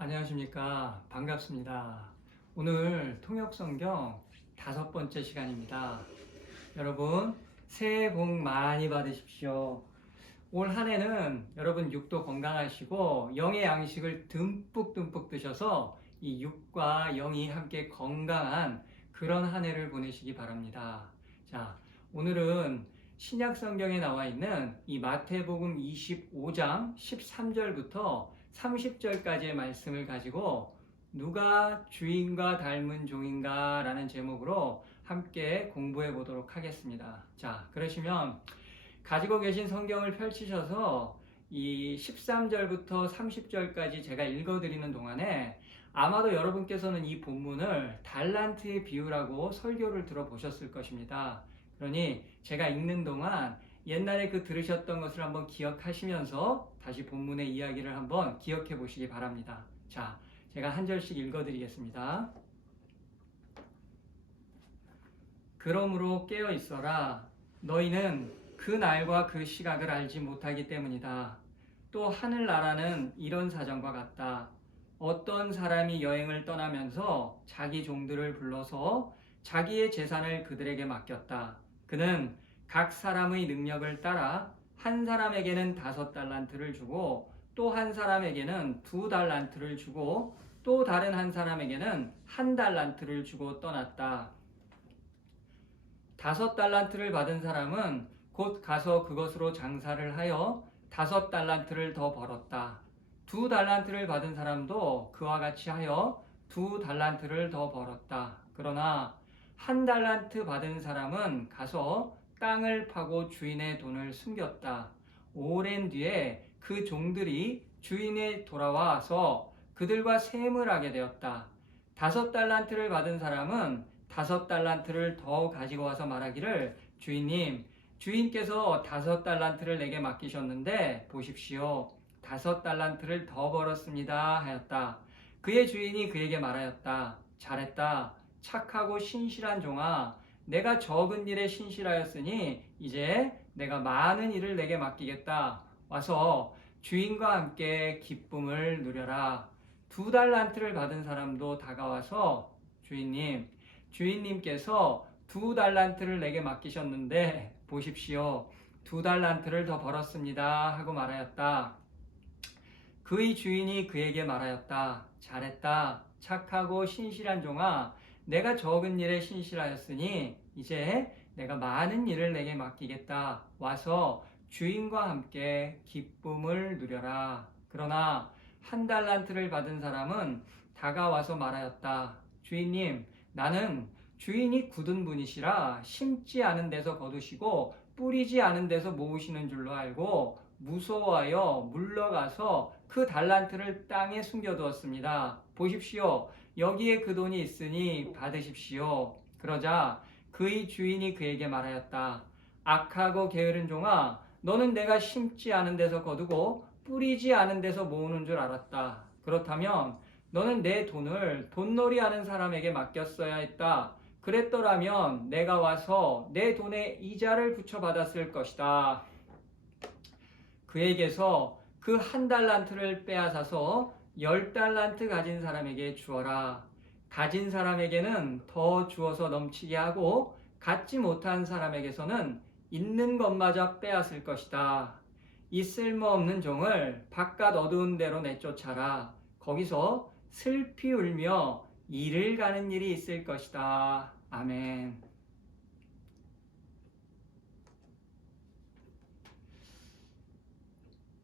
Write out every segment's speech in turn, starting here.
안녕하십니까. 반갑습니다. 오늘 통역성경 5번째 시간입니다. 여러분, 새해 복 많이 받으십시오. 올 한 해는 여러분 육도 건강하시고 영의 양식을 듬뿍 드셔서 이 육과 영이 함께 건강한 그런 한 해를 보내시기 바랍니다. 자, 오늘은 신약 성경에 나와 있는 이 마태복음 25장 13절부터 30절까지의 말씀을 가지고 누가 주인과 닮은 종인가 라는 제목으로 함께 공부해 보도록 하겠습니다. 자, 그러시면 가지고 계신 성경을 펼치셔서 이 13절부터 30절까지 제가 읽어드리는 동안에 아마도 여러분께서는 이 본문을 달란트의 비유라고 설교를 들어보셨을 것입니다. 그러니 제가 읽는 동안 옛날에 그 들으셨던 것을 한번 기억하시면서 다시 본문의 이야기를 한번 기억해 보시기 바랍니다. 자, 제가 한 절씩 읽어드리겠습니다. 그러므로 깨어 있어라. 너희는 그 날과 그 시각을 알지 못하기 때문이다. 또 하늘나라는 이런 사정과 같다. 어떤 사람이 여행을 떠나면서 자기 종들을 불러서 자기의 재산을 그들에게 맡겼다. 그는 각 사람의 능력을 따라 한 사람에게는 5달란트를 주고 또 한 사람에게는 2달란트를 주고 또 다른 한 사람에게는 1달란트를 주고 떠났다. 5달란트를 받은 사람은 곧 가서 그것으로 장사를 하여 5달란트를 더 벌었다. 2달란트를 받은 사람도 그와 같이 하여 2달란트를 더 벌었다. 그러나 1달란트 받은 사람은 가서 땅을 파고 주인의 돈을 숨겼다. 오랜 뒤에 그 종들이 주인에 돌아와서 그들과 세임을 하게 되었다. 5달란트를 받은 사람은 5달란트를 더 가지고 와서 말하기를 주인님, 주인께서 5달란트를 내게 맡기셨는데 보십시오. 5달란트를 더 벌었습니다 하였다. 그의 주인이 그에게 말하였다. 잘했다. 착하고 신실한 종아, 내가 적은 일에 신실하였으니 이제 내가 많은 일을 내게 맡기겠다. 와서 주인과 함께 기쁨을 누려라. 2달란트를 받은 사람도 다가와서 주인님, 주인님께서 2달란트를 내게 맡기셨는데 보십시오. 2달란트를 더 벌었습니다 하고 말하였다. 그의 주인이 그에게 말하였다. 잘했다. 착하고 신실한 종아, 내가 적은 일에 신실하였으니 이제 내가 많은 일을 내게 맡기겠다. 와서 주인과 함께 기쁨을 누려라. 그러나 1달란트를 받은 사람은 다가와서 말하였다. 주인님, 나는 주인이 굳은 분이시라 심지 않은 데서 거두시고 뿌리지 않은 데서 모으시는 줄로 알고 무서워하여 물러가서 그 달란트를 땅에 숨겨두었습니다. 보십시오. 여기에 그 돈이 있으니 받으십시오. 그러자 그의 주인이 그에게 말하였다. 악하고 게으른 종아, 너는 내가 심지 않은 데서 거두고 뿌리지 않은 데서 모으는 줄 알았다. 그렇다면 너는 내 돈을 돈놀이 하는 사람에게 맡겼어야 했다. 그랬더라면 내가 와서 내 돈에 이자를 붙여받았을 것이다. 그에게서 그 1달란트를 빼앗아서 10달란트 가진 사람에게 주어라. 가진 사람에게는 더 주어서 넘치게 하고 갖지 못한 사람에게서는 있는 것마저 빼앗을 것이다. 이 쓸모없는 종을 바깥 어두운 데로 내쫓아라. 거기서 슬피 울며 이를 가는 일이 있을 것이다. 아멘.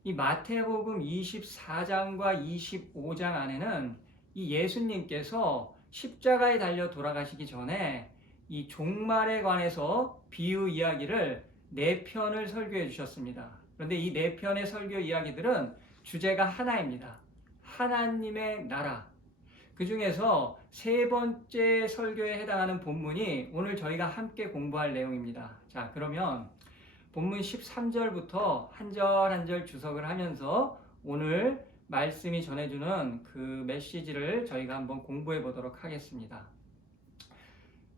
이 마태복음 24장과 25장 안에는 이 예수님께서 십자가에 달려 돌아가시기 전에 이 종말에 관해서 비유 이야기를 4편을 설교해 주셨습니다. 그런데 이 4편의 설교 이야기들은 주제가 하나입니다. 하나님의 나라. 그 중에서 3번째 설교에 해당하는 본문이 오늘 저희가 함께 공부할 내용입니다. 자, 그러면 본문 13절부터 한 절 한 절 주석을 하면서 오늘 말씀이 전해주는 그 메시지를 저희가 한번 공부해 보도록 하겠습니다.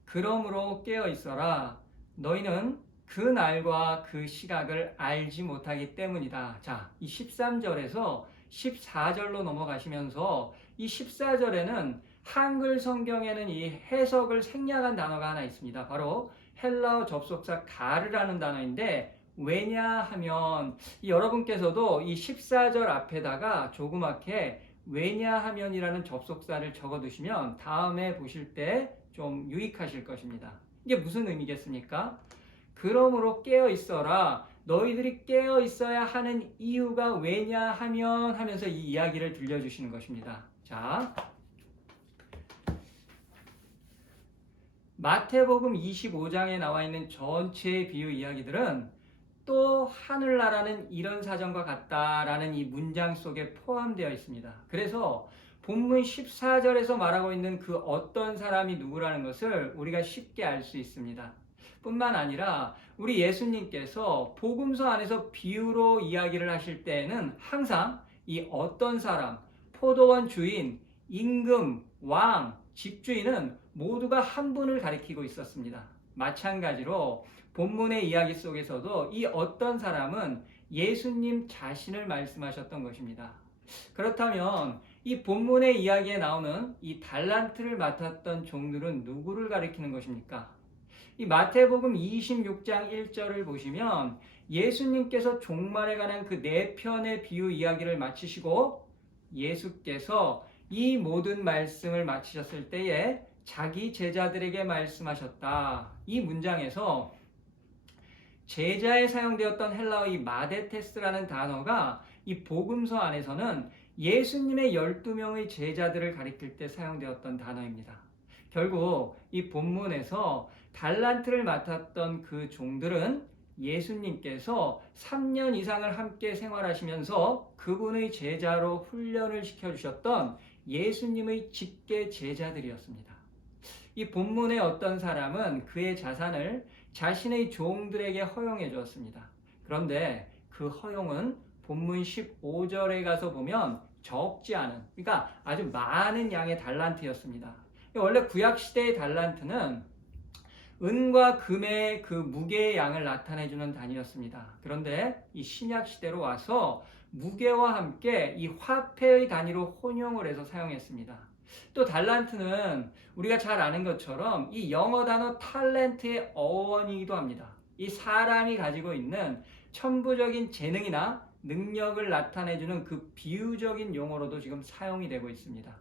그러므로 깨어 있어라. 너희는 그 날과 그 시각을 알지 못하기 때문이다. 자, 이 13절에서 14절로 넘어가시면서 이 14절에는 한글 성경에는 이 해석을 생략한 단어가 하나 있습니다. 바로 헬라어 접속사 가르라는 단어인데, 왜냐하면 여러분께서도 이 14절 앞에다가 조그맣게 왜냐하면이라는 접속사를 적어두시면 다음에 보실 때 좀 유익하실 것입니다. 이게 무슨 의미겠습니까? 그러므로 깨어 있어라. 너희들이 깨어 있어야 하는 이유가 왜냐하면 하면서 이 이야기를 들려주시는 것입니다. 자, 마태복음 25장에 나와 있는 전체의 비유 이야기들은 또 하늘나라는 이런 사정과 같다라는 이 문장 속에 포함되어 있습니다. 그래서 본문 14절에서 말하고 있는 그 어떤 사람이 누구라는 것을 우리가 쉽게 알 수 있습니다. 뿐만 아니라 우리 예수님께서 복음서 안에서 비유로 이야기를 하실 때에는 항상 이 어떤 사람, 포도원 주인, 임금, 왕, 집주인은 모두가 한 분을 가리키고 있었습니다. 마찬가지로 본문의 이야기 속에서도 이 어떤 사람은 예수님 자신을 말씀하셨던 것입니다. 그렇다면 이 본문의 이야기에 나오는 이 달란트를 맡았던 종들은 누구를 가리키는 것입니까? 이 마태복음 26장 1절을 보시면 예수님께서 종말에 관한 그 네 편의 비유 이야기를 마치시고 예수께서 이 모든 말씀을 마치셨을 때에 자기 제자들에게 말씀하셨다. 이 문장에서 제자에 사용되었던 헬라어 이 마데테스라는 단어가 이 복음서 안에서는 예수님의 12명의 제자들을 가리킬 때 사용되었던 단어입니다. 결국 이 본문에서 달란트를 맡았던 그 종들은 예수님께서 3년 이상을 함께 생활하시면서 그분의 제자로 훈련을 시켜주셨던 예수님의 직계 제자들이었습니다. 이 본문의 어떤 사람은 그의 자산을 자신의 종들에게 허용해 주었습니다. 그런데 그 허용은 본문 15절에 가서 보면 적지 않은, 그러니까 아주 많은 양의 달란트였습니다. 원래 구약시대의 달란트는 은과 금의 그 무게의 양을 나타내주는 단위였습니다. 그런데 이 신약시대로 와서 무게와 함께 이 화폐의 단위로 혼용을 해서 사용했습니다. 또 달란트는 우리가 잘 아는 것처럼 이 영어 단어 탤런트의 어원이기도 합니다. 이 사람이 가지고 있는 천부적인 재능이나 능력을 나타내주는 그 비유적인 용어로도 지금 사용이 되고 있습니다.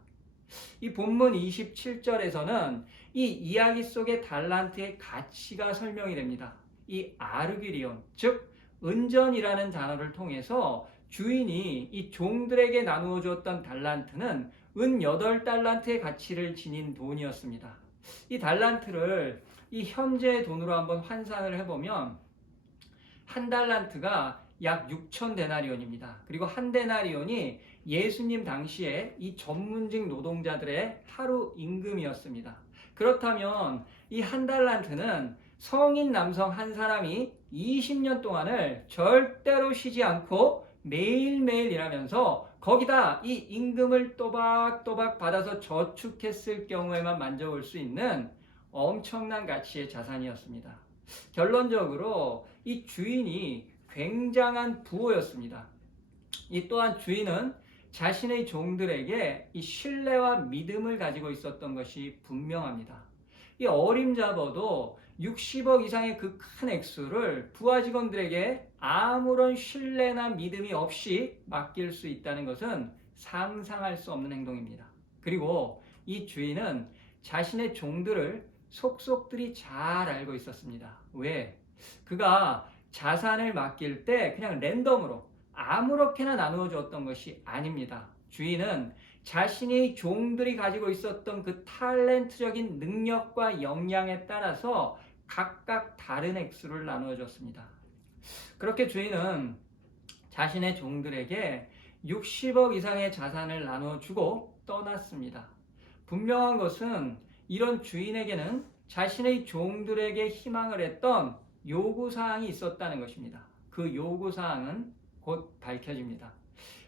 이 본문 27절에서는 이 이야기 속의 달란트의 가치가 설명이 됩니다. 이 아르기리온, 즉 은전이라는 단어를 통해서 주인이 이 종들에게 나누어 주었던 달란트는 은 8달란트의 가치를 지닌 돈이었습니다. 이 달란트를 이 현재 돈으로 한번 환산을 해보면 한 달란트가 약 6,000데나리온입니다. 그리고 한 데나리온이 예수님 당시에 이 전문직 노동자들의 하루 임금이었습니다. 그렇다면 이 한 달란트는 성인 남성 한 사람이 20년 동안을 절대로 쉬지 않고 매일매일 일하면서 거기다 이 임금을 또박또박 받아서 저축했을 경우에만 만져볼 수 있는 엄청난 가치의 자산이었습니다. 결론적으로 이 주인이 굉장한 부호였습니다. 이 또한 주인은 자신의 종들에게 이 신뢰와 믿음을 가지고 있었던 것이 분명합니다. 이 어림잡아도 60억 이상의 그 큰 액수를 부하 직원들에게 아무런 신뢰나 믿음이 없이 맡길 수 있다는 것은 상상할 수 없는 행동입니다. 그리고 이 주인은 자신의 종들을 속속들이 잘 알고 있었습니다. 왜? 그가 자산을 맡길 때 그냥 랜덤으로 아무렇게나 나누어 주었던 것이 아닙니다. 주인은 자신의 종들이 가지고 있었던 그 탤런트적인 능력과 역량에 따라서 각각 다른 액수를 나누어 줬습니다. 그렇게 주인은 자신의 종들에게 60억 이상의 자산을 나누어 주고 떠났습니다. 분명한 것은 이런 주인에게는 자신의 종들에게 희망을 했던 요구사항이 있었다는 것입니다. 그 요구사항은 곧 밝혀집니다.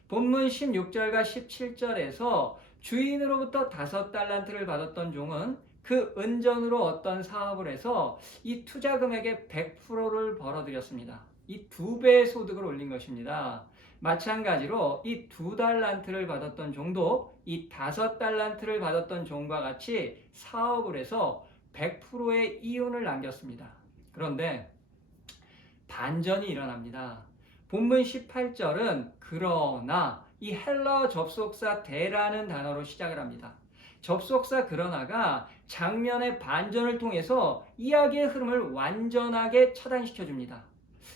본문 16절과 17절에서 주인으로부터 5달란트를 받았던 종은 그 은전으로 어떤 사업을 해서 이 투자 금액의 100%를 벌어들였습니다. 이 2배의 소득을 올린 것입니다. 마찬가지로 이 2달란트를 받았던 종도 이 5달란트를 받았던 종과 같이 사업을 해서 100%의 이윤을 남겼습니다. 그런데 반전이 일어납니다. 본문 18절은 그러나 이 헬러 접속사 대라는 단어로 시작을 합니다. 접속사 그러나가 장면의 반전을 통해서 이야기의 흐름을 완전하게 차단시켜 줍니다.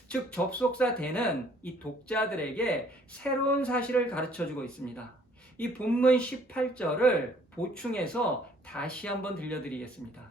즉 접속사 대는 이 독자들에게 새로운 사실을 가르쳐 주고 있습니다. 이 본문 18절을 보충해서 다시 한번 들려드리겠습니다.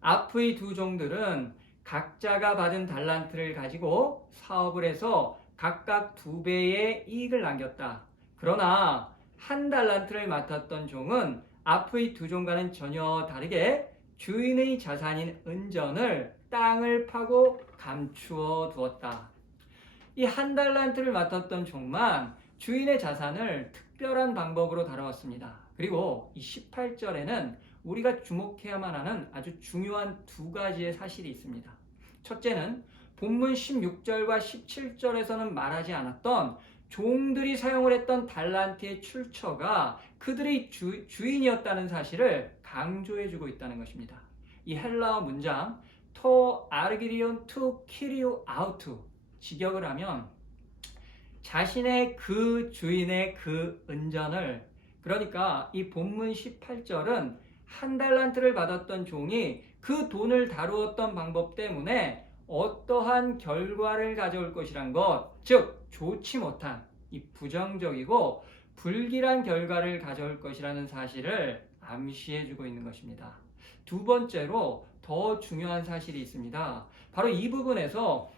앞의 두 종들은 각자가 받은 달란트를 가지고 사업을 해서 각각 2배의 이익을 남겼다. 그러나 한 달란트를 맡았던 종은 앞의 두 종과는 전혀 다르게 주인의 자산인 은전을 땅을 파고 감추어 두었다. 이 한 달란트를 맡았던 종만 주인의 자산을 특별한 방법으로 다루었습니다. 그리고 이 18절에는 우리가 주목해야만 하는 아주 중요한 2가지의 사실이 있습니다. 첫째는 본문 16절과 17절에서는 말하지 않았던 종들이 사용을 했던 달란트의 출처가 그들의 주인이었다는 사실을 강조해주고 있다는 것입니다. 이 헬라어 문장 to argirion to kyrio autu 직역을 하면 자신의 그 주인의 그 은전을, 그러니까 이 본문 18절은 한 달란트를 받았던 종이 그 돈을 다루었던 방법 때문에 어떠한 결과를 가져올 것이란 것, 즉 좋지 못한 이 부정적이고 불길한 결과를 가져올 것이라는 사실을 암시해주고 있는 것입니다. 두 번째로 더 중요한 사실이 있습니다. 바로 이 부분에서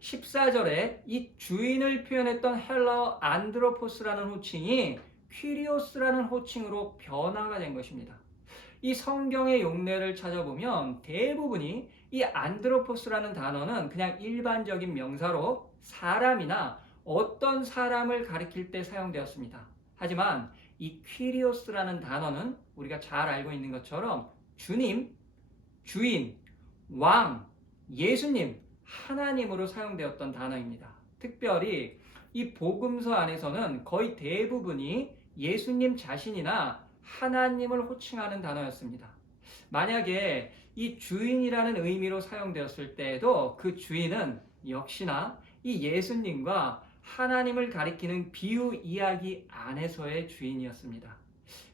14절에 이 주인을 표현했던 헬라어 안드로포스라는 호칭이 퀴리오스라는 호칭으로 변화가 된 것입니다. 이 성경의 용례를 찾아보면 대부분이 이 안드로포스라는 단어는 그냥 일반적인 명사로 사람이나 어떤 사람을 가리킬 때 사용되었습니다. 하지만 이 퀴리오스라는 단어는 우리가 잘 알고 있는 것처럼 주님, 주인, 왕, 예수님, 하나님으로 사용되었던 단어입니다. 특별히 이 복음서 안에서는 거의 대부분이 예수님 자신이나 하나님을 호칭하는 단어였습니다. 만약에 이 주인이라는 의미로 사용되었을 때에도 그 주인은 역시나 이 예수님과 하나님을 가리키는 비유 이야기 안에서의 주인이었습니다.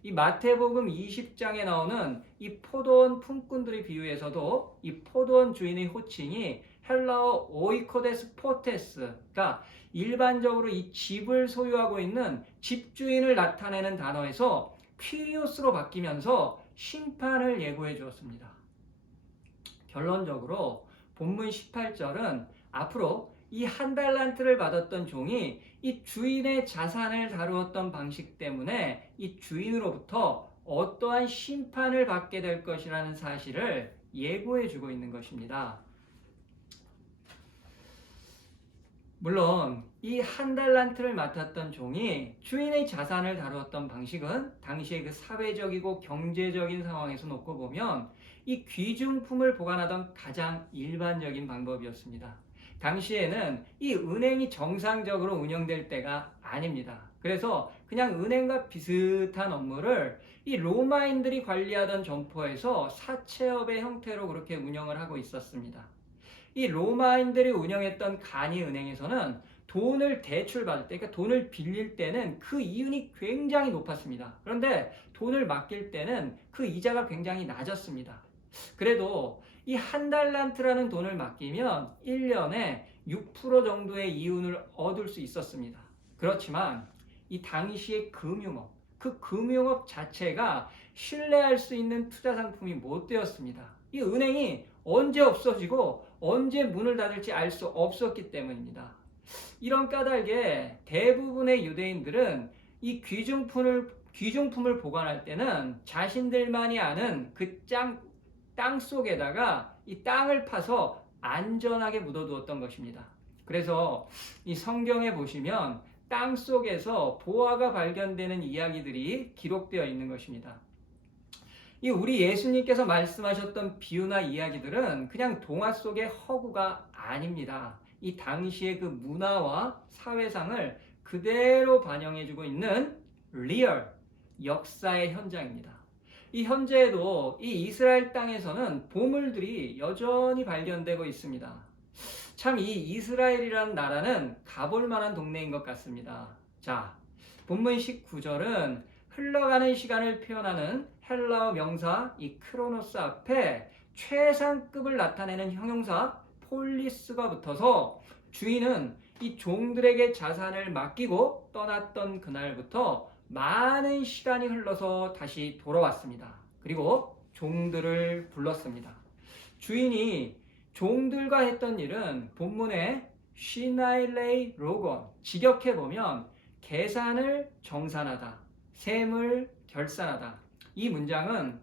이 마태복음 20장에 나오는 이 포도원 품꾼들의 비유에서도 이 포도원 주인의 호칭이 헬라어 오이코데스 포테스가 일반적으로 이 집을 소유하고 있는 집주인을 나타내는 단어에서 퀴리오스로 바뀌면서 심판을 예고해 주었습니다. 결론적으로 본문 18절은 앞으로 이 한 달란트를 받았던 종이 이 주인의 자산을 다루었던 방식 때문에 이 주인으로부터 어떠한 심판을 받게 될 것이라는 사실을 예고해 주고 있는 것입니다. 물론 이 한 달란트를 맡았던 종이 주인의 자산을 다루었던 방식은 당시의 그 사회적이고 경제적인 상황에서 놓고 보면 이 귀중품을 보관하던 가장 일반적인 방법이었습니다. 당시에는 이 은행이 정상적으로 운영될 때가 아닙니다. 그래서 그냥 은행과 비슷한 업무를 이 로마인들이 관리하던 점포에서 사채업의 형태로 그렇게 운영을 하고 있었습니다. 이 로마인들이 운영했던 간이 은행에서는 돈을 대출받을 때, 그러니까 돈을 빌릴 때는 그 이윤이 굉장히 높았습니다. 그런데 돈을 맡길 때는 그 이자가 굉장히 낮았습니다. 그래도 이 한 달란트라는 돈을 맡기면 1년에 6% 정도의 이윤을 얻을 수 있었습니다. 그렇지만 이 당시의 금융업, 그 금융업 자체가 신뢰할 수 있는 투자 상품이 못 되었습니다. 이 은행이 언제 없어지고 언제 문을 닫을지 알 수 없었기 때문입니다. 이런 까닭에 대부분의 유대인들은 이 귀중품을 보관할 때는 자신들만이 아는 그 땅 속에다가 이 땅을 파서 안전하게 묻어두었던 것입니다. 그래서 이 성경에 보시면 땅 속에서 보화가 발견되는 이야기들이 기록되어 있는 것입니다. 이 우리 예수님께서 말씀하셨던 비유나 이야기들은 그냥 동화 속의 허구가 아닙니다. 이 당시의 그 문화와 사회상을 그대로 반영해주고 있는 리얼 역사의 현장입니다. 이 현재에도 이 이스라엘 땅에서는 보물들이 여전히 발견되고 있습니다. 참 이 이스라엘이라는 나라는 가볼 만한 동네인 것 같습니다. 자, 본문 19절은 흘러가는 시간을 표현하는 헬라어 명사 이 크로노스 앞에 최상급을 나타내는 형용사 폴리스가 붙어서 주인은 이 종들에게 자산을 맡기고 떠났던 그날부터 많은 시간이 흘러서 다시 돌아왔습니다. 그리고 종들을 불렀습니다. 주인이 종들과 했던 일은 본문에 시나일레이 로건, 직역해보면 계산을 정산하다, 셈을 결산하다. 이 문장은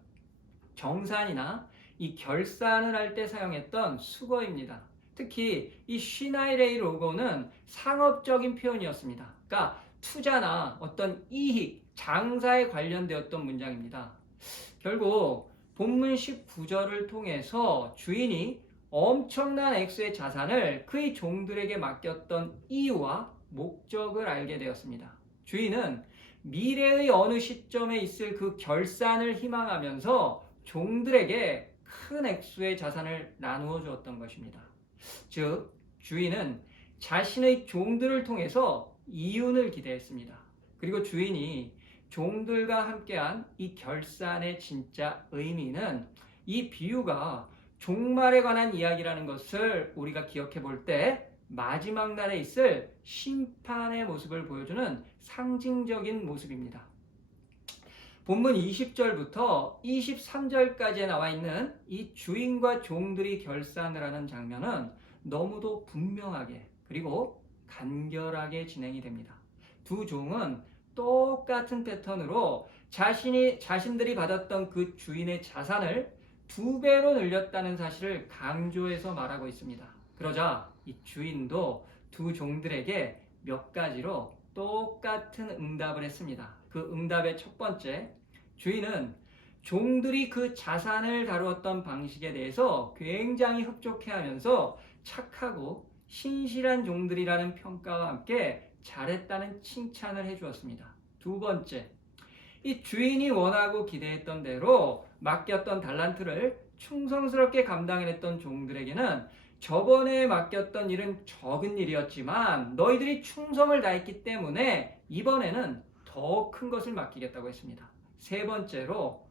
정산이나 이 결산을 할 때 사용했던 수거입니다. 특히 이 시나일레이 로건은 상업적인 표현이었습니다. 그러니까 투자나 어떤 이익, 장사에 관련되었던 문장입니다. 결국 본문 19절을 통해서 주인이 엄청난 액수의 자산을 그의 종들에게 맡겼던 이유와 목적을 알게 되었습니다. 주인은 미래의 어느 시점에 있을 그 결산을 희망하면서 종들에게 큰 액수의 자산을 나누어 주었던 것입니다. 즉, 주인은 자신의 종들을 통해서 이윤을 기대했습니다. 그리고 주인이 종들과 함께한 이 결산의 진짜 의미는 이 비유가 종말에 관한 이야기라는 것을 우리가 기억해 볼 때 마지막 날에 있을 심판의 모습을 보여주는 상징적인 모습입니다. 본문 20절부터 23절까지에 나와 있는 이 주인과 종들이 결산을 하는 장면은 너무도 분명하게 그리고 간결하게 진행이 됩니다. 두 종은 똑같은 패턴으로 자신들이 받았던 그 주인의 자산을 2배로 늘렸다는 사실을 강조해서 말하고 있습니다. 그러자 이 주인도 두 종들에게 몇 가지로 똑같은 응답을 했습니다. 그 응답의 첫 번째, 주인은 종들이 그 자산을 다루었던 방식에 대해서 굉장히 흡족해하면서 착하고 신실한 종들이라는 평가와 함께 잘했다는 칭찬을 해주었습니다. 두 번째, 이 주인이 원하고 기대했던 대로 맡겼던 달란트를 충성스럽게 감당해냈던 종들에게는 저번에 맡겼던 일은 적은 일이었지만 너희들이 충성을 다했기 때문에 이번에는 더 큰 것을 맡기겠다고 했습니다. 세 번째로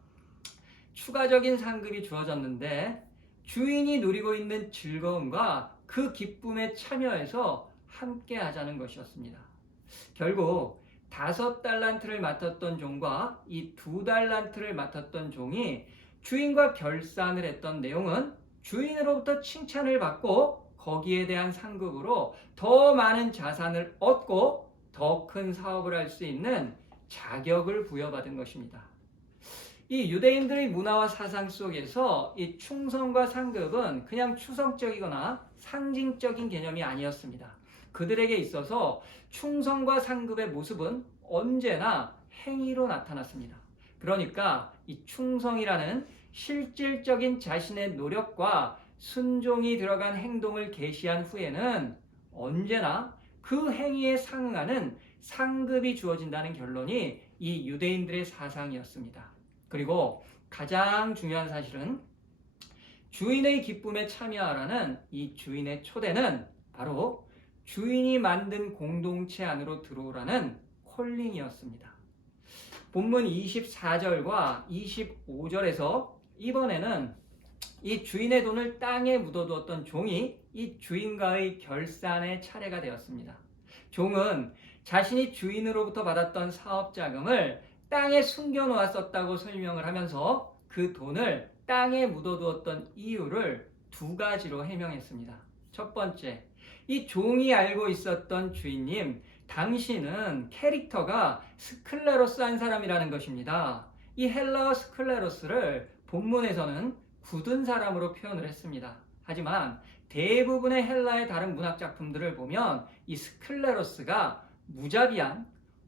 추가적인 상급이 주어졌는데 주인이 누리고 있는 즐거움과 그 기쁨에 참여해서 함께 하자는 것이었습니다. 결국 5달란트를 맡았던 종과 이 2달란트를 맡았던 종이 주인과 결산을 했던 내용은 주인으로부터 칭찬을 받고 거기에 대한 상급으로 더 많은 자산을 얻고 더 큰 사업을 할 수 있는 자격을 부여받은 것입니다. 이 유대인들의 문화와 사상 속에서 이 충성과 상급은 그냥 추상적이거나 상징적인 개념이 아니었습니다. 그들에게 있어서 충성과 상급의 모습은 언제나 행위로 나타났습니다. 그러니까 이 충성이라는 실질적인 자신의 노력과 순종이 들어간 행동을 계시한 후에는 언제나 그 행위에 상응하는 상급이 주어진다는 결론이 이 유대인들의 사상이었습니다. 그리고 가장 중요한 사실은 주인의 기쁨에 참여하라는 이 주인의 초대는 바로 주인이 만든 공동체 안으로 들어오라는 콜링이었습니다. 본문 24절과 25절에서 이번에는 이 주인의 돈을 땅에 묻어두었던 종이 이 주인과의 결산의 차례가 되었습니다. 종은 자신이 주인으로부터 받았던 사업 자금을 땅에 숨겨놓았었다고 설명을 하면서 그 돈을 땅에 묻어두었던 이유를 2가지로 해명했습니다. 첫 번째, 이 종이 알고 있었던 주인님, 당신은 캐릭터가 스클레로스한 사람이라는 것입니다. 이 헬라어 스클레로스를 본문에서는 굳은 사람으로 표현을 했습니다. 하지만 대부분의 헬라의 다른 문학 작품들을 보면 이 스클레로스가 무자비한,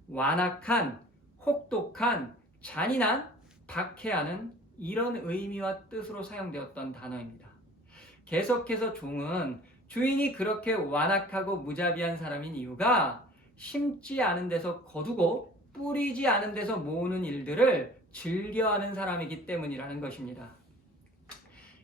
완악한, 혹독한, 잔인한, 박해하는 이런 의미와 뜻으로 사용되었던 단어입니다. 계속해서 종은 주인이 그렇게 완악하고 무자비한 사람인 이유가 심지 않은 데서 거두고 뿌리지 않은 데서 모으는 일들을 즐겨하는 사람이기 때문이라는 것입니다.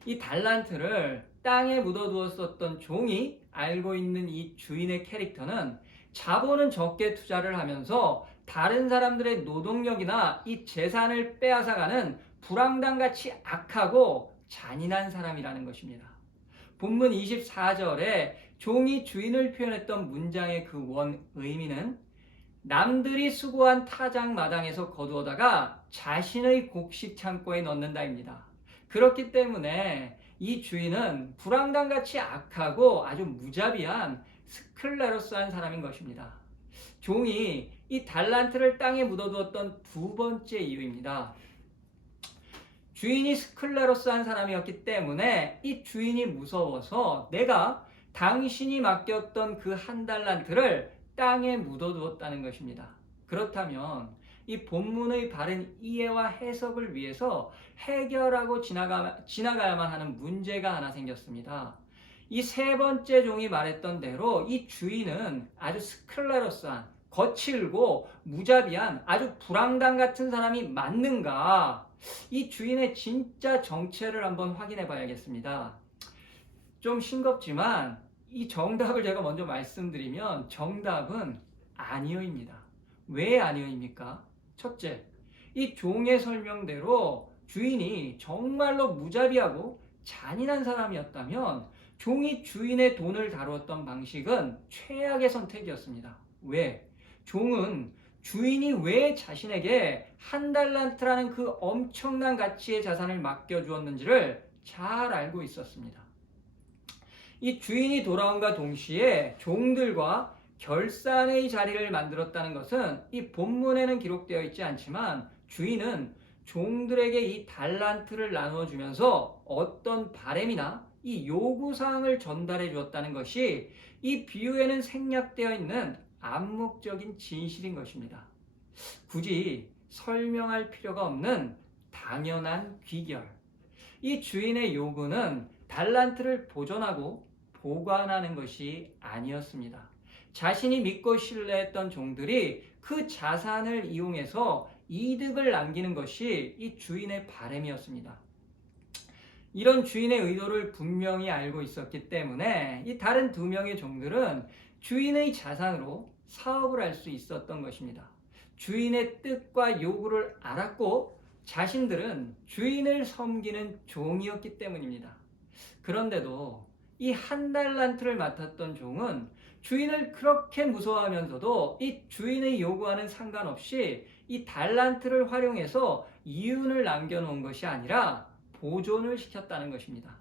이 달란트를 땅에 묻어두었었던 종이 알고 있는 이 주인의 캐릭터는 자본은 적게 투자를 하면서 다른 사람들의 노동력이나 이 재산을 빼앗아가는 불황당같이 악하고 잔인한 사람이라는 것입니다. 본문 24절에 종이 주인을 표현했던 문장의 그 원 의미는 남들이 수고한 타작 마당에서 거두어다가 자신의 곡식 창고에 넣는다입니다. 그렇기 때문에 이 주인은 불황당같이 악하고 아주 무자비한 스클레로스한 사람인 것입니다. 종이 이 달란트를 땅에 묻어두었던 두 번째 이유입니다. 주인이 스클레로스한 사람이었기 때문에 이 주인이 무서워서 내가 당신이 맡겼던 그 한 달란트를 땅에 묻어두었다는 것입니다. 그렇다면 이 본문의 바른 이해와 해석을 위해서 해결하고 지나가야만 하는 문제가 하나 생겼습니다. 이 세 번째 종이 말했던 대로 이 주인은 아주 스클레로스한, 거칠고 무자비한 아주 불황당 같은 사람이 맞는가? 이 주인의 진짜 정체를 한번 확인해 봐야겠습니다. 좀 싱겁지만 이 정답을 제가 먼저 말씀드리면 정답은 아니요입니다. 왜 아니요입니까? 첫째, 이 종의 설명대로 주인이 정말로 무자비하고 잔인한 사람이었다면 종이 주인의 돈을 다루었던 방식은 최악의 선택이었습니다. 왜? 종은 주인이 왜 자신에게 한 달란트라는 그 엄청난 가치의 자산을 맡겨주었는지를 잘 알고 있었습니다. 이 주인이 돌아온과 동시에 종들과 결산의 자리를 만들었다는 것은 이 본문에는 기록되어 있지 않지만 주인은 종들에게 이 달란트를 나누어주면서 어떤 바램이나 이 요구사항을 전달해 주었다는 것이 이 비유에는 생략되어 있는 암묵적인 진실인 것입니다. 굳이 설명할 필요가 없는 당연한 귀결. 이 주인의 요구는 달란트를 보존하고 보관하는 것이 아니었습니다. 자신이 믿고 신뢰했던 종들이 그 자산을 이용해서 이득을 남기는 것이 이 주인의 바람이었습니다. 이런 주인의 의도를 분명히 알고 있었기 때문에 이 다른 두 명의 종들은 주인의 자산으로 사업을 할 수 있었던 것입니다. 주인의 뜻과 요구를 알았고 자신들은 주인을 섬기는 종이었기 때문입니다. 그런데도 이 한 달란트를 맡았던 종은 주인을 그렇게 무서워하면서도 이 주인의 요구와는 상관없이 이 달란트를 활용해서 이윤을 남겨놓은 것이 아니라 보존을 시켰다는 것입니다.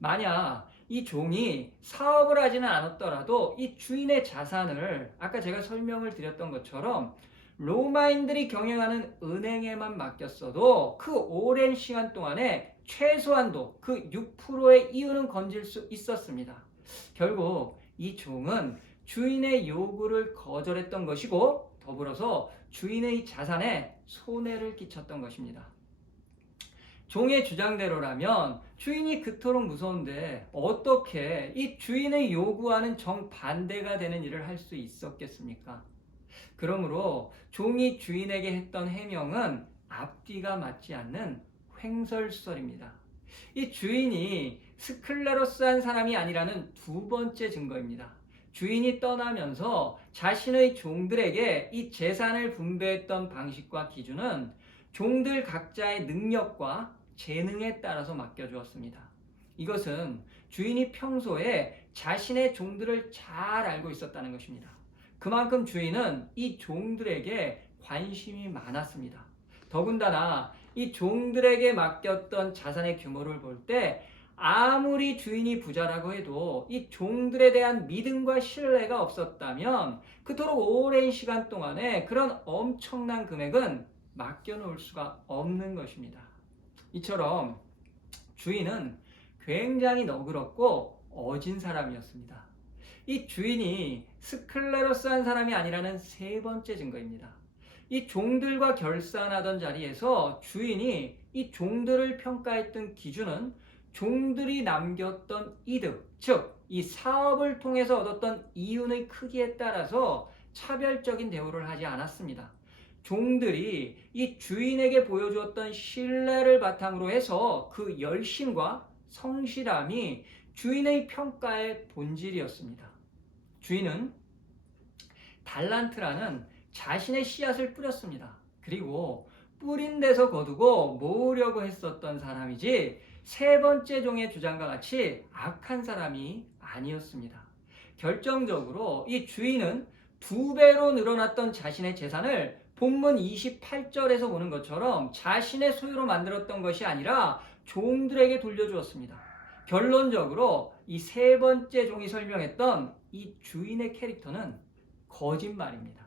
만약 이 종이 사업을 하지는 않았더라도 이 주인의 자산을 아까 제가 설명을 드렸던 것처럼 로마인들이 경영하는 은행에만 맡겼어도 그 오랜 시간 동안에 최소한도 그 6%의 이윤은 건질 수 있었습니다. 결국 이 종은 주인의 요구를 거절했던 것이고 더불어서 주인의 자산에 손해를 끼쳤던 것입니다. 종의 주장대로라면 주인이 그토록 무서운데 어떻게 이 주인의 요구와는 정반대가 되는 일을 할 수 있었겠습니까? 그러므로 종이 주인에게 했던 해명은 앞뒤가 맞지 않는 횡설수설입니다. 이 주인이 스클레로스한 사람이 아니라는 두 번째 증거입니다. 주인이 떠나면서 자신의 종들에게 이 재산을 분배했던 방식과 기준은 종들 각자의 능력과 재능에 따라서 맡겨주었습니다. 이것은 주인이 평소에 자신의 종들을 잘 알고 있었다는 것입니다. 그만큼 주인은 이 종들에게 관심이 많았습니다. 더군다나 이 종들에게 맡겼던 자산의 규모를 볼 때 아무리 주인이 부자라고 해도 이 종들에 대한 믿음과 신뢰가 없었다면 그토록 오랜 시간 동안에 그런 엄청난 금액은 맡겨놓을 수가 없는 것입니다. 이처럼 주인은 굉장히 너그럽고 어진 사람이었습니다. 이 주인이 스클레로스한 사람이 아니라는 세 번째 증거입니다. 이 종들과 결산하던 자리에서 주인이 이 종들을 평가했던 기준은 종들이 남겼던 이득, 즉 이 사업을 통해서 얻었던 이윤의 크기에 따라서 차별적인 대우를 하지 않았습니다. 종들이 이 주인에게 보여주었던 신뢰를 바탕으로 해서 그 열심과 성실함이 주인의 평가의 본질이었습니다. 주인은 달란트라는 자신의 씨앗을 뿌렸습니다. 그리고 뿌린 데서 거두고 모으려고 했었던 사람이지 세 번째 종의 주장과 같이 악한 사람이 아니었습니다. 결정적으로 이 주인은 2배로 늘어났던 자신의 재산을 본문 28절에서 보는 것처럼 자신의 소유로 만들었던 것이 아니라 종들에게 돌려주었습니다. 결론적으로 이 세 번째 종이 설명했던 이 주인의 캐릭터는 거짓말입니다.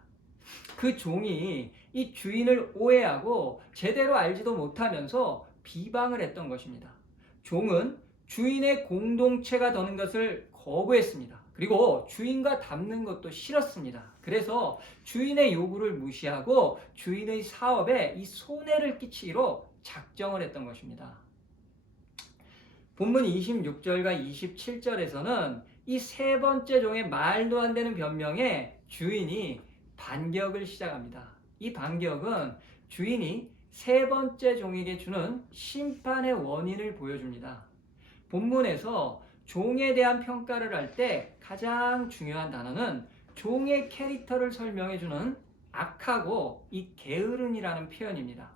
그 종이 이 주인을 오해하고 제대로 알지도 못하면서 비방을 했던 것입니다. 종은 주인의 공동체가 되는 것을 거부했습니다. 그리고 주인과 닮는 것도 싫었습니다. 그래서 주인의 요구를 무시하고 주인의 사업에 이 손해를 끼치기로 작정을 했던 것입니다. 본문 26절과 27절에서는 이 세 번째 종의 말도 안 되는 변명에 주인이 반격을 시작합니다. 이 반격은 주인이 세 번째 종에게 주는 심판의 원인을 보여줍니다. 본문에서 종에 대한 평가를 할 때 가장 중요한 단어는 종의 캐릭터를 설명해주는 악하고 이 게으른이라는 표현입니다.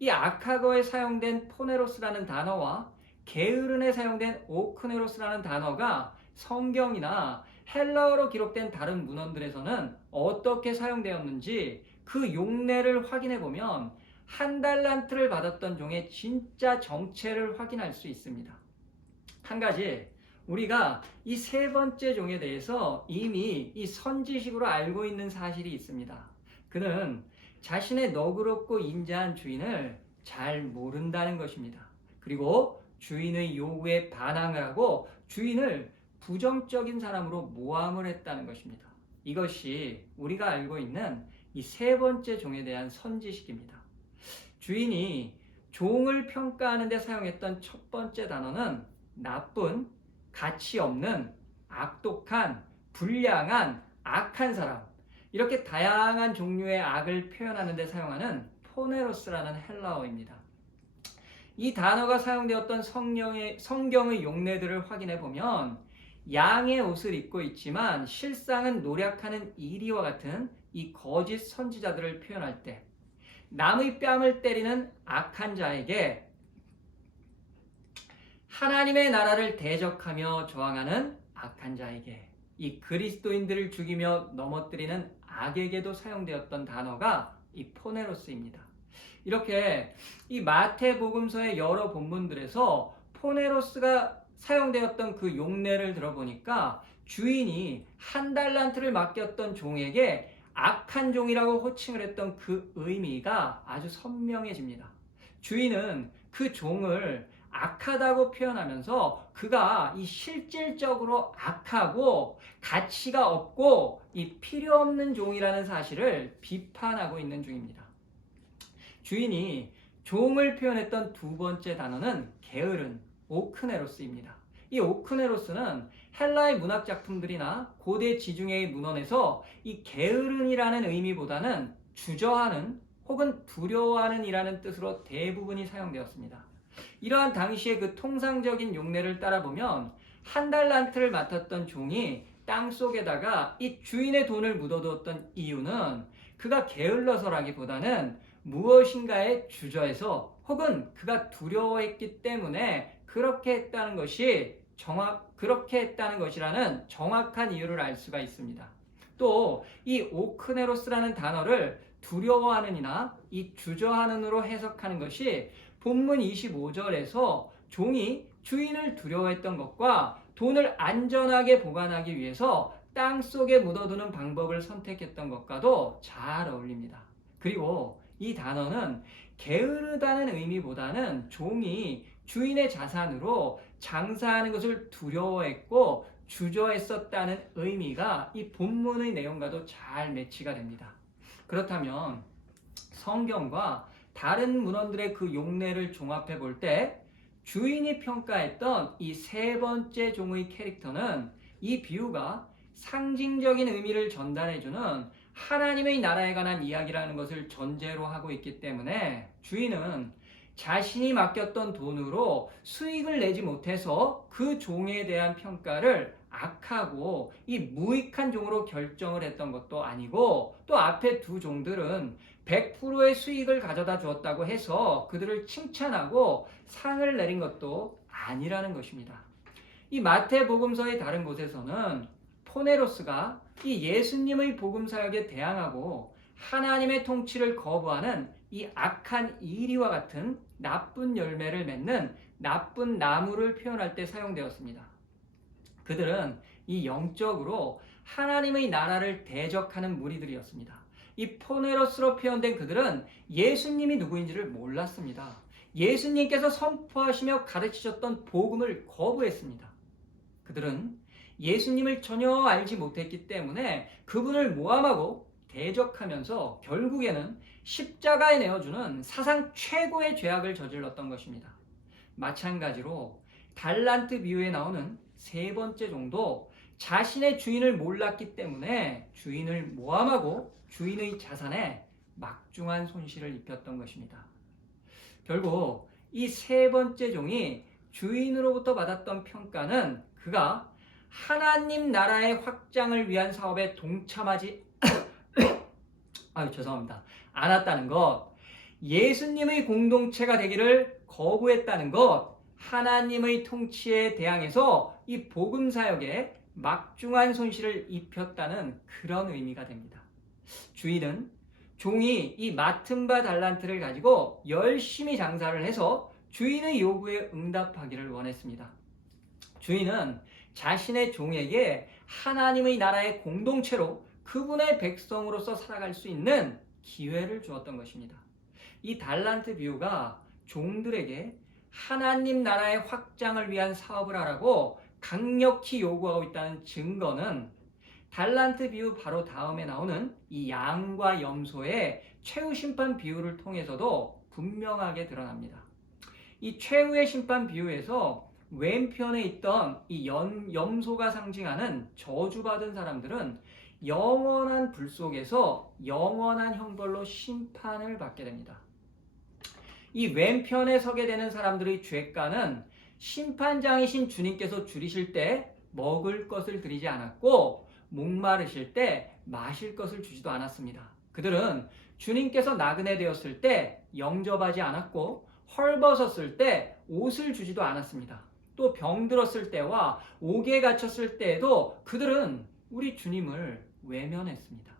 이 악하고에 사용된 포네로스라는 단어와 게으른에 사용된 오크네로스라는 단어가 성경이나 헬라어로 기록된 다른 문헌들에서는 어떻게 사용되었는지 그 용례를 확인해 보면 한 달란트를 받았던 종의 진짜 정체를 확인할 수 있습니다. 한 가지 우리가 이 세 번째 종에 대해서 이미 이 선지식으로 알고 있는 사실이 있습니다. 그는 자신의 너그럽고 인자한 주인을 잘 모른다는 것입니다. 그리고 주인의 요구에 반항을 하고 주인을 부정적인 사람으로 모함을 했다는 것입니다. 이것이 우리가 알고 있는 이 세 번째 종에 대한 선지식입니다. 주인이 종을 평가하는 데 사용했던 첫 번째 단어는 나쁜, 가치 없는, 악독한, 불량한, 악한 사람, 이렇게 다양한 종류의 악을 표현하는 데 사용하는 포네로스라는 헬라어입니다. 이 단어가 사용되었던 성경의 용례들을 확인해 보면 양의 옷을 입고 있지만 실상은 노력하는 이리와 같은 이 거짓 선지자들을 표현할 때, 남의 뺨을 때리는 악한 자에게 하나님의 나라를 대적하며 저항하는 악한 자에게, 이 그리스도인들을 죽이며 넘어뜨리는 악에게도 사용되었던 단어가 이 포네로스입니다. 이렇게 이 마태복음서의 여러 본문들에서 포네로스가 사용되었던 그 용례를 들어보니까 주인이 한 달란트를 맡겼던 종에게 악한 종이라고 호칭을 했던 그 의미가 아주 선명해집니다. 주인은 그 종을 악하다고 표현하면서 그가 이 실질적으로 악하고 가치가 없고 이 필요 없는 종이라는 사실을 비판하고 있는 중입니다. 주인이 종을 표현했던 두 번째 단어는 게으른, 오크네로스입니다. 이 오크네로스는 헬라의 문학 작품들이나 고대 지중해의 문헌에서 이 게으른이라는 의미보다는 주저하는 혹은 두려워하는 이라는 뜻으로 대부분이 사용되었습니다. 이러한 당시의 그 통상적인 용례를 따라보면 한 달란트를 맡았던 종이 땅 속에다가 이 주인의 돈을 묻어두었던 이유는 그가 게을러서라기보다는 무엇인가에 주저해서 혹은 그가 두려워했기 때문에 그렇게 했다는 것이라는 정확한 이유를 알 수가 있습니다. 또 이 오크네로스라는 단어를 두려워하는이나 이 주저하는으로 해석하는 것이 본문 25절에서 종이 주인을 두려워했던 것과 돈을 안전하게 보관하기 위해서 땅 속에 묻어두는 방법을 선택했던 것과도 잘 어울립니다. 그리고 이 단어는 게으르다는 의미보다는 종이 주인의 자산으로 장사하는 것을 두려워했고 주저했었다는 의미가 이 본문의 내용과도 잘 매치가 됩니다. 그렇다면 성경과 다른 문헌들의 그 용례를 종합해 볼 때 주인이 평가했던 이 세 번째 종의 캐릭터는 이 비유가 상징적인 의미를 전달해주는 하나님의 나라에 관한 이야기라는 것을 전제로 하고 있기 때문에 주인은 자신이 맡겼던 돈으로 수익을 내지 못해서 그 종에 대한 평가를 악하고 이 무익한 종으로 결정을 했던 것도 아니고, 또 앞에 두 종들은 100%의 수익을 가져다 주었다고 해서 그들을 칭찬하고 상을 내린 것도 아니라는 것입니다. 이 마태복음서의 다른 곳에서는 포네로스가 이 예수님의 복음 사역에 대항하고 하나님의 통치를 거부하는 이 악한 이리와 같은 나쁜 열매를 맺는 나쁜 나무를 표현할 때 사용되었습니다. 그들은 이 영적으로 하나님의 나라를 대적하는 무리들이었습니다. 이 포네로스로 표현된 그들은 예수님이 누구인지를 몰랐습니다. 예수님께서 선포하시며 가르치셨던 복음을 거부했습니다. 그들은 예수님을 전혀 알지 못했기 때문에 그분을 모함하고 대적하면서 결국에는 십자가에 내어주는 사상 최고의 죄악을 저질렀던 것입니다. 마찬가지로 달란트 비유에 나오는 세 번째 종도 자신의 주인을 몰랐기 때문에 주인을 모함하고 주인의 자산에 막중한 손실을 입혔던 것입니다. 결국 이 세 번째 종이 주인으로부터 받았던 평가는 그가 하나님 나라의 확장을 위한 사업에 동참하지 않았다는 것, 예수님의 공동체가 되기를 거부했다는 것, 하나님의 통치에 대항해서 이 복음 사역에 막중한 손실을 입혔다는 그런 의미가 됩니다. 주인은 종이 이 맡은 바 달란트를 가지고 열심히 장사를 해서 주인의 요구에 응답하기를 원했습니다. 주인은 자신의 종에게 하나님의 나라의 공동체로 그분의 백성으로서 살아갈 수 있는 기회를 주었던 것입니다. 이 달란트 비유가 종들에게 하나님 나라의 확장을 위한 사업을 하라고 강력히 요구하고 있다는 증거는 달란트 비유 바로 다음에 나오는 이 양과 염소의 최후 심판 비유를 통해서도 분명하게 드러납니다. 이 최후의 심판 비유에서 왼편에 있던 이 염소가 상징하는 저주받은 사람들은 영원한 불 속에서 영원한 형벌로 심판을 받게 됩니다. 이 왼편에 서게 되는 사람들의 죄가는 심판장이신 주님께서 줄이실 때 먹을 것을 드리지 않았고, 목마르실 때 마실 것을 주지도 않았습니다. 그들은 주님께서 나그네 되었을 때 영접하지 않았고, 헐벗었을 때 옷을 주지도 않았습니다. 또 병들었을 때와 옥에 갇혔을 때에도 그들은 우리 주님을 외면했습니다.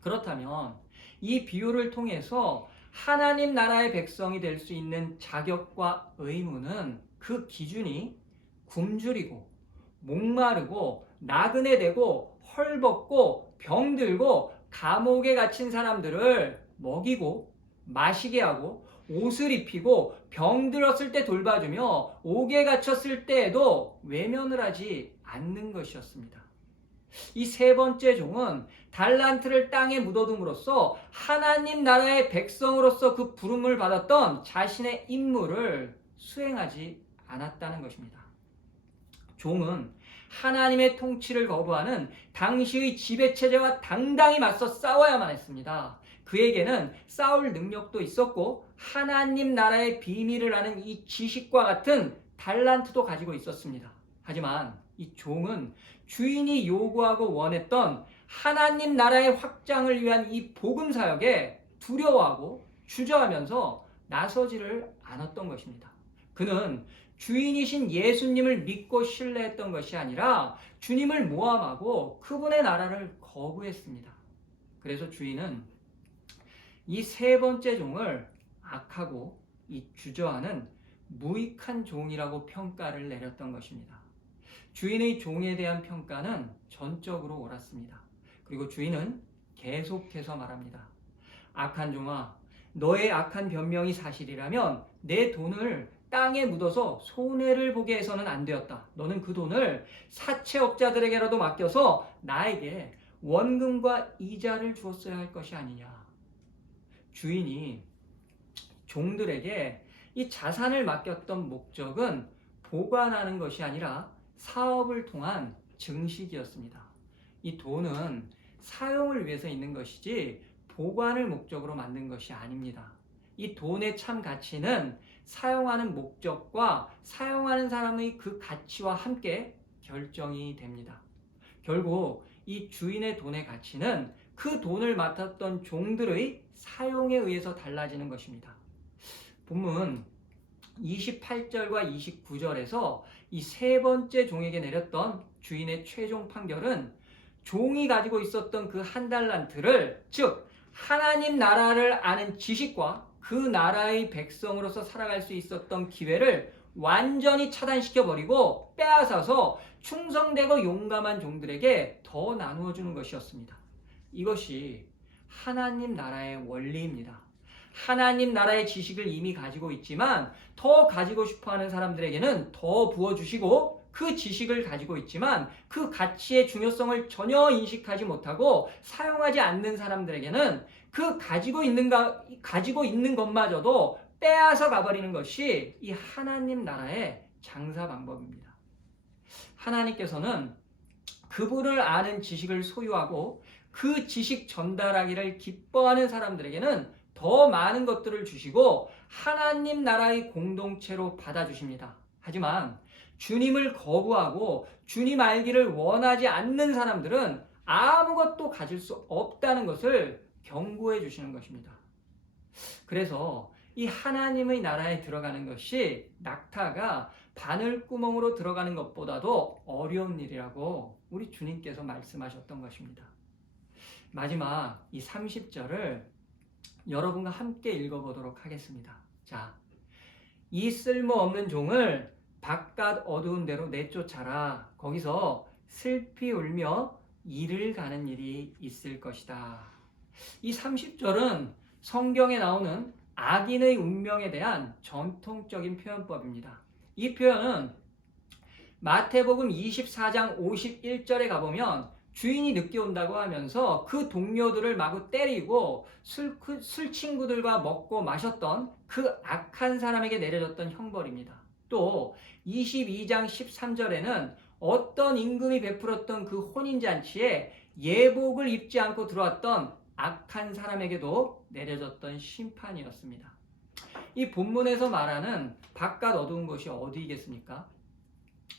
그렇다면 이 비유를 통해서 하나님 나라의 백성이 될 수 있는 자격과 의무는 그 기준이 굶주리고 목마르고 나그네 되고 헐벗고 병들고 감옥에 갇힌 사람들을 먹이고 마시게 하고 옷을 입히고 병들었을 때 돌봐주며 옥에 갇혔을 때에도 외면을 하지 않는 것이었습니다. 이 세 번째 종은 달란트를 땅에 묻어둠으로써 하나님 나라의 백성으로서 그 부름을 받았던 자신의 임무를 수행하지 않았다는 것입니다. 종은 하나님의 통치를 거부하는 당시의 지배체제와 당당히 맞서 싸워야만 했습니다. 그에게는 싸울 능력도 있었고 하나님 나라의 비밀을 아는 이 지식과 같은 달란트도 가지고 있었습니다. 하지만 이 종은 주인이 요구하고 원했던 하나님 나라의 확장을 위한 이 복음 사역에 두려워하고 주저하면서 나서지를 않았던 것입니다. 그는 주인이신 예수님을 믿고 신뢰했던 것이 아니라 주님을 모함하고 그분의 나라를 거부했습니다. 그래서 주인은 이 세 번째 종을 악하고 이 주저하는 무익한 종이라고 평가를 내렸던 것입니다. 주인의 종에 대한 평가는 전적으로 옳았습니다. 그리고 주인은 계속해서 말합니다. 악한 종아, 너의 악한 변명이 사실이라면 내 돈을 땅에 묻어서 손해를 보게 해서는 안 되었다. 너는 그 돈을 사채업자들에게라도 맡겨서 나에게 원금과 이자를 주었어야 할 것이 아니냐. 주인이 종들에게 이 자산을 맡겼던 목적은 보관하는 것이 아니라 사업을 통한 증식이었습니다. 이 돈은 사용을 위해서 있는 것이지 보관을 목적으로 만든 것이 아닙니다. 이 돈의 참 가치는 사용하는 목적과 사용하는 사람의 그 가치와 함께 결정이 됩니다. 결국 이 주인의 돈의 가치는 그 돈을 맡았던 종들의 사용에 의해서 달라지는 것입니다. 본문 28절과 29절에서 이 세 번째 종에게 내렸던 주인의 최종 판결은 종이 가지고 있었던 그 한 달란트를, 즉 하나님 나라를 아는 지식과 그 나라의 백성으로서 살아갈 수 있었던 기회를 완전히 차단시켜버리고 빼앗아서 충성되고 용감한 종들에게 더 나누어 주는 것이었습니다. 이것이 하나님 나라의 원리입니다. 하나님 나라의 지식을 이미 가지고 있지만 더 가지고 싶어하는 사람들에게는 더 부어주시고, 그 지식을 가지고 있지만 그 가치의 중요성을 전혀 인식하지 못하고 사용하지 않는 사람들에게는 그 가지고 있는 것마저도 빼앗아 가버리는 것이 이 하나님 나라의 장사 방법입니다. 하나님께서는 그분을 아는 지식을 소유하고 그 지식 전달하기를 기뻐하는 사람들에게는 더 많은 것들을 주시고 하나님 나라의 공동체로 받아주십니다. 하지만 주님을 거부하고 주님 알기를 원하지 않는 사람들은 아무것도 가질 수 없다는 것을 경고해 주시는 것입니다. 그래서 이 하나님의 나라에 들어가는 것이 낙타가 바늘구멍으로 들어가는 것보다도 어려운 일이라고 우리 주님께서 말씀하셨던 것입니다. 마지막 이 30절을 여러분과 함께 읽어보도록 하겠습니다. 자, 이 쓸모없는 종을 바깥 어두운 데로 내쫓아라. 거기서 슬피 울며 이를 가는 일이 있을 것이다. 이 30절은 성경에 나오는 악인의 운명에 대한 전통적인 표현법입니다. 이 표현은 마태복음 24장 51절에 가보면 주인이 늦게 온다고 하면서 그 동료들을 마구 때리고 술 친구들과 먹고 마셨던 그 악한 사람에게 내려졌던 형벌입니다. 또 22장 13절에는 어떤 임금이 베풀었던 그 혼인잔치에 예복을 입지 않고 들어왔던 악한 사람에게도 내려졌던 심판이었습니다. 이 본문에서 말하는 바깥 어두운 것이 어디이겠습니까?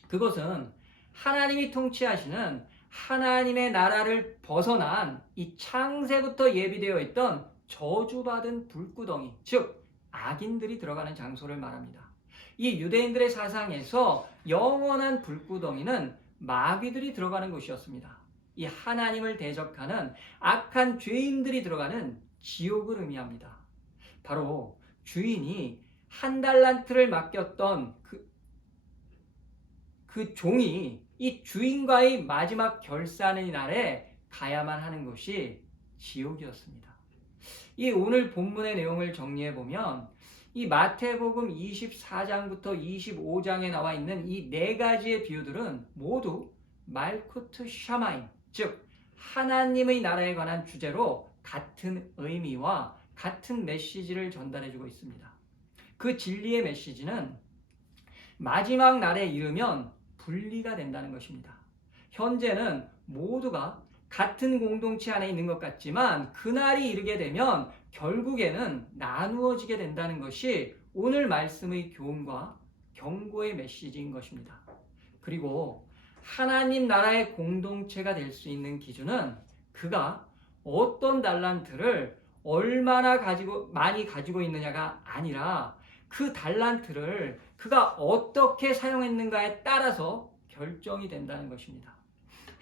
그것은 하나님이 통치하시는 하나님의 나라를 벗어난 이 창세부터 예비되어 있던 저주받은 불구덩이, 즉 악인들이 들어가는 장소를 말합니다. 이 유대인들의 사상에서 영원한 불구덩이는 마귀들이 들어가는 곳이었습니다. 이 하나님을 대적하는 악한 죄인들이 들어가는 지옥을 의미합니다. 바로 주인이 한 달란트를 맡겼던 그 종이 이 주인과의 마지막 결산의 날에 가야만 하는 것이 지옥이었습니다. 이 오늘 본문의 내용을 정리해 보면 이 마태복음 24장부터 25장에 나와 있는 이 네 가지의 비유들은 모두 말쿠트 샤마임, 즉 하나님의 나라에 관한 주제로 같은 의미와 같은 메시지를 전달해주고 있습니다. 그 진리의 메시지는 마지막 날에 이르면 분리가 된다는 것입니다. 현재는 모두가 같은 공동체 안에 있는 것 같지만 그날이 이르게 되면 결국에는 나누어지게 된다는 것이 오늘 말씀의 교훈과 경고의 메시지인 것입니다. 그리고 하나님 나라의 공동체가 될 수 있는 기준은 그가 어떤 달란트를 얼마나 많이 가지고 있느냐가 아니라 그 달란트를 그가 어떻게 사용했는가에 따라서 결정이 된다는 것입니다.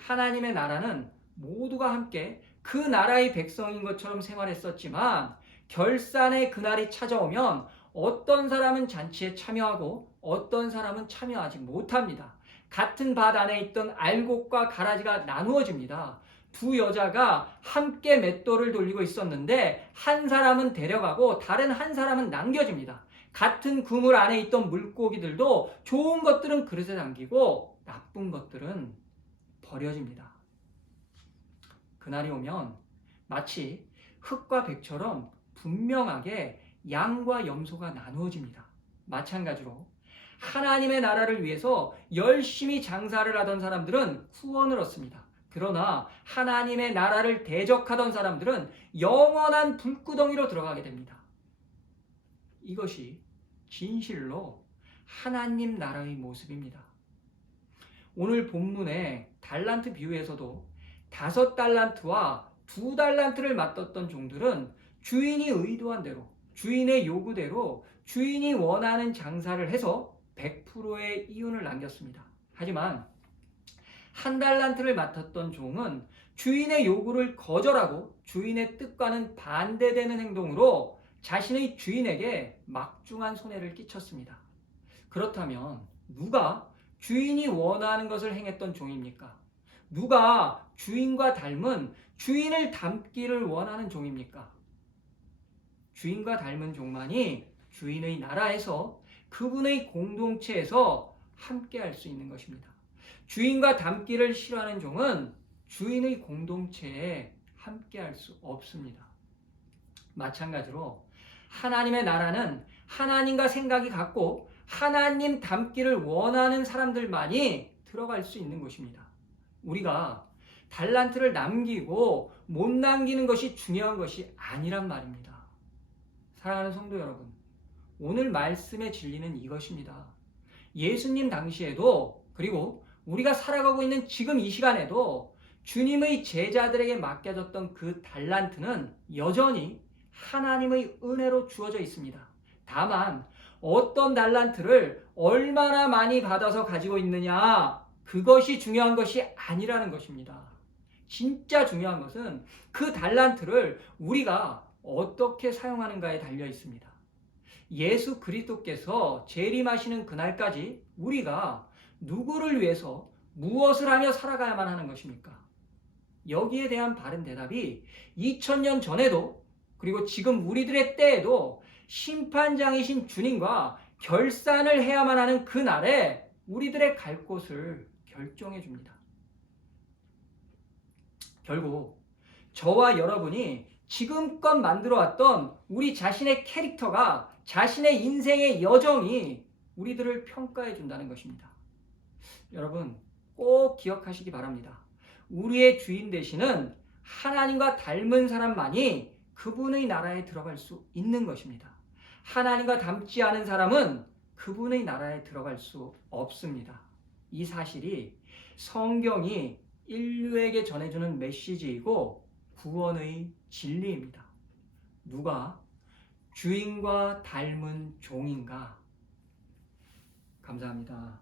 하나님의 나라는 모두가 함께 그 나라의 백성인 것처럼 생활했었지만 결산의 그날이 찾아오면 어떤 사람은 잔치에 참여하고 어떤 사람은 참여하지 못합니다. 같은 밭 안에 있던 알곡과 가라지가 나누어집니다. 두 여자가 함께 맷돌을 돌리고 있었는데 한 사람은 데려가고 다른 한 사람은 남겨집니다. 같은 그물 안에 있던 물고기들도 좋은 것들은 그릇에 담기고 나쁜 것들은 버려집니다. 그날이 오면 마치 흙과 백처럼 분명하게 양과 염소가 나누어집니다. 마찬가지로 하나님의 나라를 위해서 열심히 장사를 하던 사람들은 후원을 얻습니다. 그러나 하나님의 나라를 대적하던 사람들은 영원한 불구덩이로 들어가게 됩니다. 이것이 진실로 하나님 나라의 모습입니다. 오늘 본문의 달란트 비유에서도 5달란트와 2달란트를 맡았던 종들은 주인이 의도한 대로, 주인의 요구대로 주인이 원하는 장사를 해서 100%의 이윤을 남겼습니다. 하지만 1달란트를 맡았던 종은 주인의 요구를 거절하고 주인의 뜻과는 반대되는 행동으로 자신의 주인에게 막중한 손해를 끼쳤습니다. 그렇다면 누가 주인이 원하는 것을 행했던 종입니까? 누가 주인과 닮은 주인을 닮기를 원하는 종입니까? 주인과 닮은 종만이 주인의 나라에서 그분의 공동체에서 함께 할 수 있는 것입니다. 주인과 닮기를 싫어하는 종은 주인의 공동체에 함께 할 수 없습니다. 마찬가지로 하나님의 나라는 하나님과 생각이 같고 하나님 닮기를 원하는 사람들만이 들어갈 수 있는 것입니다. 우리가 달란트를 남기고 못 남기는 것이 중요한 것이 아니란 말입니다. 사랑하는 성도 여러분, 오늘 말씀의 진리는 이것입니다. 예수님 당시에도 그리고 우리가 살아가고 있는 지금 이 시간에도 주님의 제자들에게 맡겨졌던 그 달란트는 여전히 하나님의 은혜로 주어져 있습니다. 다만 어떤 달란트를 얼마나 많이 받아서 가지고 있느냐, 그것이 중요한 것이 아니라는 것입니다. 진짜 중요한 것은 그 달란트를 우리가 어떻게 사용하는가에 달려 있습니다. 예수 그리스도께서 재림하시는 그날까지 우리가 누구를 위해서 무엇을 하며 살아가야만 하는 것입니까? 여기에 대한 바른 대답이 2000년 전에도 그리고 지금 우리들의 때에도 심판장이신 주님과 결산을 해야만 하는 그날에 우리들의 갈 곳을 결정해 줍니다. 결국 저와 여러분이 지금껏 만들어왔던 우리 자신의 캐릭터가, 자신의 인생의 여정이 우리들을 평가해 준다는 것입니다. 여러분 꼭 기억하시기 바랍니다. 우리의 주인 되시는 하나님과 닮은 사람만이 그분의 나라에 들어갈 수 있는 것입니다. 하나님과 닮지 않은 사람은 그분의 나라에 들어갈 수 없습니다. 이 사실이 성경이 인류에게 전해주는 메시지이고 구원의 진리입니다. 누가 주인과 닮은 종인가? 감사합니다.